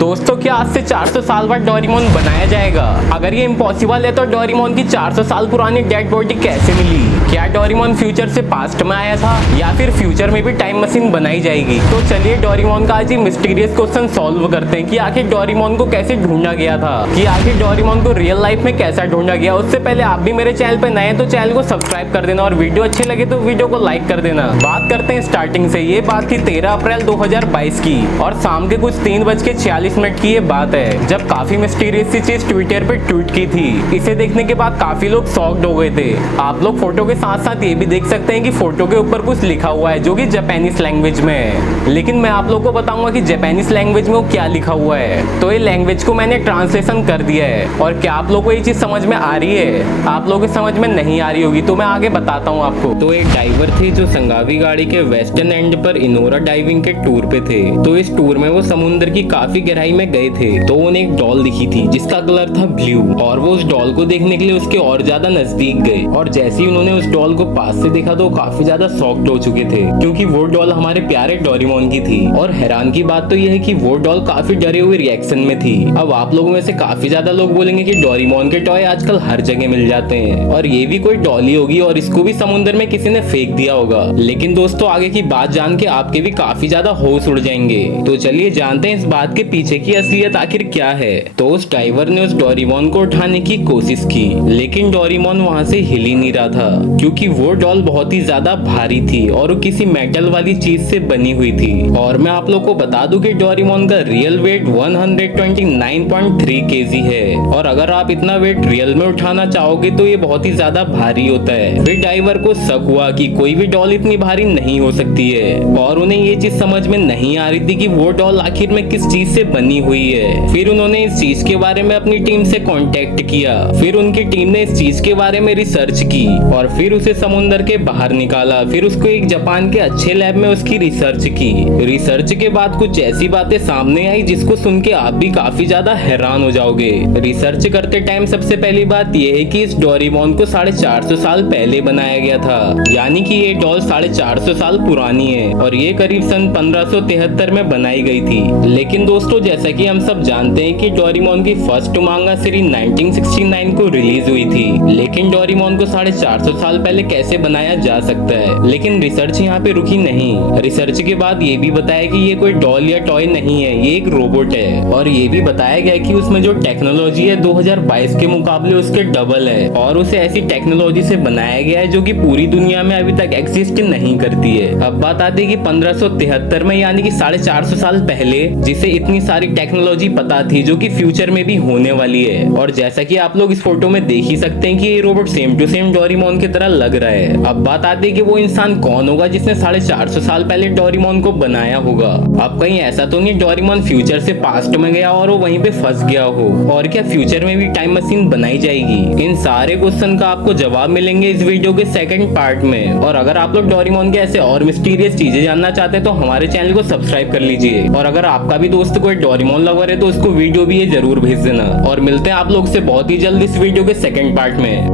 दोस्तों क्या आज से 400 साल बाद डोरेमोन बनाया जाएगा? अगर ये इम्पॉसिबल है तो डोरेमोन की 400 साल पुरानी डेड बॉडी कैसे मिली? क्या डोरेमोन फ्यूचर से पास्ट में आया था या फिर फ्यूचर में भी टाइम मशीन बनाई जाएगी? तो चलिए डोरेमोन का आज ये मिस्टीरियस क्वेश्चन सॉल्व करते हैं कि आखिर डोरेमोन को कैसे ढूंढा गया था, कि आखिर डोरेमोन को रियल लाइफ में कैसा ढूंढा गया। उससे पहले आप भी मेरे चैनल पे नए हैं तो चैनल को सब्सक्राइब कर देना और वीडियो अच्छी लगे तो वीडियो को लाइक कर देना। बात करते हैं स्टार्टिंग से। ये बात थी 13 अप्रैल 2022 की और शाम के कुछ 3:46 की ये बात है, जब काफी मिस्टीरियस सी चीज ट्विटर पे ट्वीट की थी। इसे देखने के बाद काफी लोग शॉक्ड हो गए थे। आप लोग फोटो के साथ साथ ये भी देख सकते हैं कि फोटो के ऊपर कुछ लिखा हुआ है जो कि जापानीज लैंग्वेज में है, लेकिन मैं आप लोग को बताऊंगा कि जापानीज लैंग्वेज में वो क्या लिखा हुआ है। तो ये लैंग्वेज को मैंने ट्रांसलेशन कर दिया है और क्या आप लोग को ये चीज समझ में आ रही है? आप लोगों को समझ में नहीं आ रही होगी तो मैं आगे बताता हूँ आपको। तो एक डाइवर थे जो संगावी गाड़ी के वेस्टर्न एंड पर इनोरा डाइविंग के टूर पे थे। तो इस टूर में वो समुद्र की काफी गहराई में गए थे तो उन्हें एक डॉल दिखी थी जिसका कलर था ब्लू, और वो उस डॉल को देखने के लिए उसके और ज्यादा नजदीक गए। और जैसे ही उन्होंने उस डॉल को पास से देखा तो काफी ज्यादा शॉक्ड हो चुके थे क्योंकि वो डॉल हमारे प्यारे डोरेमोन की थी। और हैरान की बात तो यह है कि वो डॉल काफी डरे हुए रिएक्शन में थी। अब आप लोगों में से काफी ज्यादा लोग बोलेंगे कि डोरेमोन के टॉय आजकल हर जगह मिल जाते हैं और ये भी कोई डॉल ही होगी और इसको भी समुद्र में किसी ने फेंक दिया होगा। लेकिन दोस्तों आगे की बात जान के आपके भी काफी ज्यादा होश उड़ जाएंगे। तो चलिए जानते हैं इस बात के पीछे की असलियत आखिर क्या है। तो उस डाइवर ने उस डोरेमोन को उठाने की कोशिश की लेकिन डोरेमोन वहां से हिल ही नहीं रहा था क्योंकि वो डॉल बहुत ही ज्यादा भारी थी और वो किसी मेटल वाली चीज से बनी हुई थी। और मैं आप लोग को बता दूं कि डोरेमोन का रियल वेट 129.3 केजी है और अगर आप इतना वेट रियल में उठाना चाहोगे तो ये बहुत ही ज्यादा भारी होता है। फिर डाइवर को शक हुआ कि कोई भी डॉल इतनी भारी नहीं हो सकती है और उन्हें ये चीज समझ में नहीं आ रही थी कि वो डॉल आखिर में किस चीज से बनी हुई है। फिर उन्होंने इस चीज के बारे में अपनी टीम से कांटेक्ट किया। फिर उनकी टीम ने इस चीज के बारे में रिसर्च की और फिर उसे समुद्र के बाहर निकाला। फिर उसको एक जापान के अच्छे लैब में उसकी रिसर्च की। रिसर्च के बाद कुछ ऐसी बातें सामने आई जिसको सुन के आप भी काफी ज्यादा हैरान हो जाओगे। रिसर्च करते टाइम सबसे पहली बात यह है कि इस डोरेमोन को 450 साल पहले बनाया गया था, यानी कि ये डॉल 450 साल पुरानी है और ये करीब सन 1573 में बनाई गई थी। लेकिन दोस्तों जैसा कि हम सब जानते हैं कि डोरेमोन की फर्स्ट मांगा सीरीज 1969 को रिलीज हुई थी, लेकिन डोरेमोन को 450 साल पहले कैसे बनाया जा सकता है। लेकिन रिसर्च यहाँ पे रुकी नहीं। रिसर्च के बाद ये भी बताया कि ये कोई डॉल या टॉय नहीं है, ये एक रोबोट है। और ये भी बताया गया कि उसमें जो टेक्नोलॉजी है 2022 के मुकाबले उसके डबल है और उसे ऐसी टेक्नोलॉजी से बनाया गया है जो कि पूरी दुनिया में अभी तक एग्जिस्ट नहीं करती है। अब बात आती है कि 1573 में यानी कि 450 साल पहले जिसे इतनी सारी टेक्नोलॉजी पता थी जो कि फ्यूचर में भी होने वाली है। और जैसा कि आप लोग इस फोटो में देख ही सकते हैं कि ये robot same to same Doraemon की तरह लग रहा है। अब बात आती है कि वो इंसान कौन होगा जिसने 450 साल पहले डोरेमोन को बनाया होगा। अब कहीं ऐसा तो नहीं डोरेमोन फ्यूचर से पास्ट में गया और वो वहीं पे फंस गया हो, और क्या फ्यूचर में भी टाइम मशीन बनाई जाएगी? इन सारे क्वेश्चन का आपको जवाब मिलेंगे इस वीडियो के सेकंड पार्ट में। और अगर आप लोग डोरेमोन के ऐसे और मिस्टीरियस चीजें जानना चाहते हैं तो हमारे चैनल को सब्सक्राइब कर लीजिए। और अगर आपका भी दोस्त कोई डोरेमोन लवर है तो उसको वीडियो भी ये जरूर भेज देना। और मिलते हैं आप लोग से बहुत ही जल्द इस वीडियो के सेकंड पार्ट में।